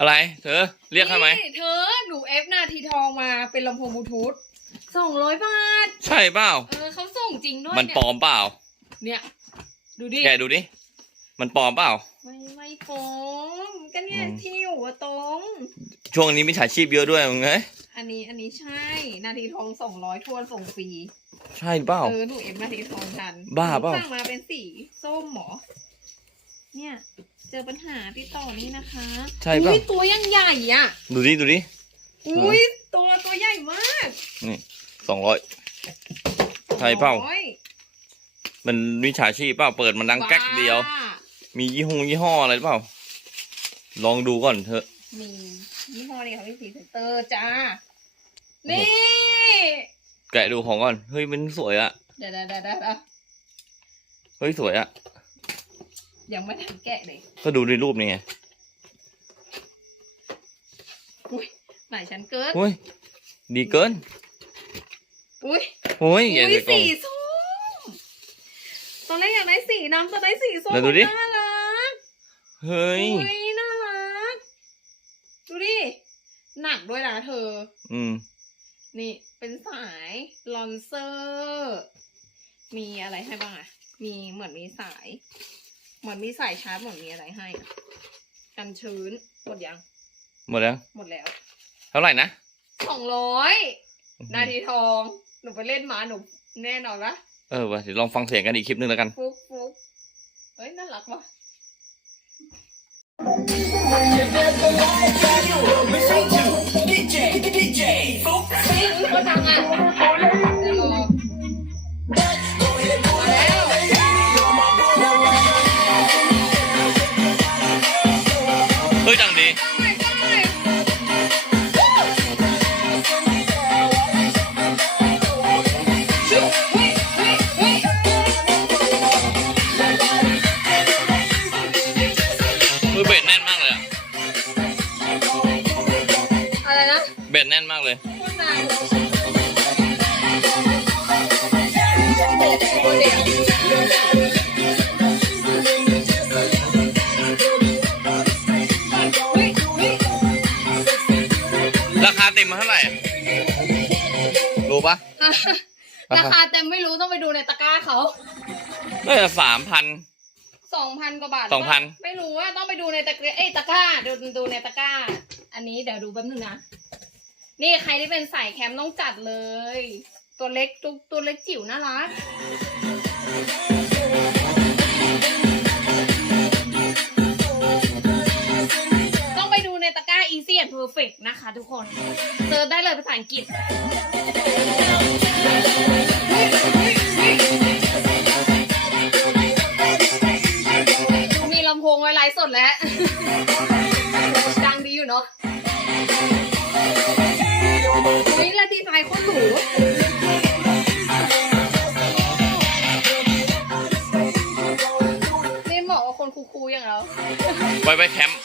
อะไร เธอ เรียกใครไหมนี่เธอหนูเอฟนาทีทองมาเป็นลำโพงบลูทูธสองร้อยบาท ใช่เปล่า เออเขาส่งจริงด้วยมันเนี่ยปลอมเปล่า เนี่ย ดูดิ แกะดูดิ มันปลอมเปล่า ไม่ไม่โกงก็เนี่ยอืมที่อยู่อะตรง ช่วงนี้มิจฉาชีพเยอะด้วยมึงเอ้ยอันนี้อันนี้ใช่ นาทีทองสองร้อยทวนส่งฟรี ใช่เปล่า เออหนูเอฟนาทีทองทันบ้าเปล่า หนูสั่งมาเป็นสีส้มหมอ เนี่ย เจอปัญหาที่ต่อนี้นะคะใช่เปล่าอุ้ยตัวยังใหญ่อะ ดูดิดูดิ อุ้ยตัวตัวใหญ่มากนี่สองร้อย ใช่เปล่า โอ้ยมันมิจฉาชีพเปล่าเปิดมันดังแก๊กเดียว บ้ามียี่ห้อยี่ห้ออะไรหรือเปล่า ลองดูก่อนเถอะ มียี่ห้อนี้ค่ะพี่สีเซนเตอร์จ้านี่ แกะดูของก่อน เฮ้ยมันสวยอะเดี๋ยวเดี๋ยวเดี๋ยวเดี๋ยวเฮ้ยสวยอะ ยังไม่ทันแกะเลยก็ดูในรูปนี่ไงอุ้ยหลายชั้นเกินเฮ้ยดีเกิน อุ้ยโอ้ยอุ้อย่ายใส่กล่องสีส้มตอนแรกอยากได้สีน้ำตอนได้สีส้มไหนดูดิ น่ารักเฮ้ย อุ้ยน่ารัก ดูดิ หนักด้วยนะเธอ อืม นี่เป็นสายลอนเซอร์ มีอะไรให้บ้างอะมีเหมือนมีสาย เหมือนมีสายชาร์จเหมือนมีอะไรให้อะกันชื้นหมดยัง หมดแล้ว หมดแล้วเท่าไหร่นะสองร้อยนาทีทอง หนูไปเล่นมาหนูแน่นอนละเออวะเดี๋ยวลองฟังเสียงกันอีกคลิปหนึงแล้วกัน ฟุกฟุกเฮ้ยน่ารักว่ะ DJ, DJ, Fuchs. เฮ้ยคนดังอะ เฮ้ยดังดีไม่ได้ชุบเฮ้ยเฮ้ยเฮ้ยมือเบสแน่นมากเลยอะอะไรนะเบสแน่นมากเลย พูดนา ราคาเต็มมาเท่าไหร่อะรู้ปะอะราคาเต็มไม่รู้ต้องไปดูในตะกร้าเขาน่าจะสามพัน สองพันกว่าบาท2,000 ไม่รู้ว่าต้องไปดูในตะกร้าเอ้ยตะกร้าดูดูในตะกร้า อันนี้เดี๋ยวดูแป๊บนึงนะ นี่ใครที่เป็นสายแคมป์ต้องจัดเลย ตัวเล็กตัวตัวเล็กจิ๋วน่ารัก ทุกคนเจอได้เลยภาษาอังกฤษ มีลำโพงไว้ไลฟ์สดแล้ว ดังดีอยู่เนาะเฮ้ยและดีไซน์โคตรหรูนี่เหมาะกับคนคูลๆอย่างเราไว้ไว้แคมป์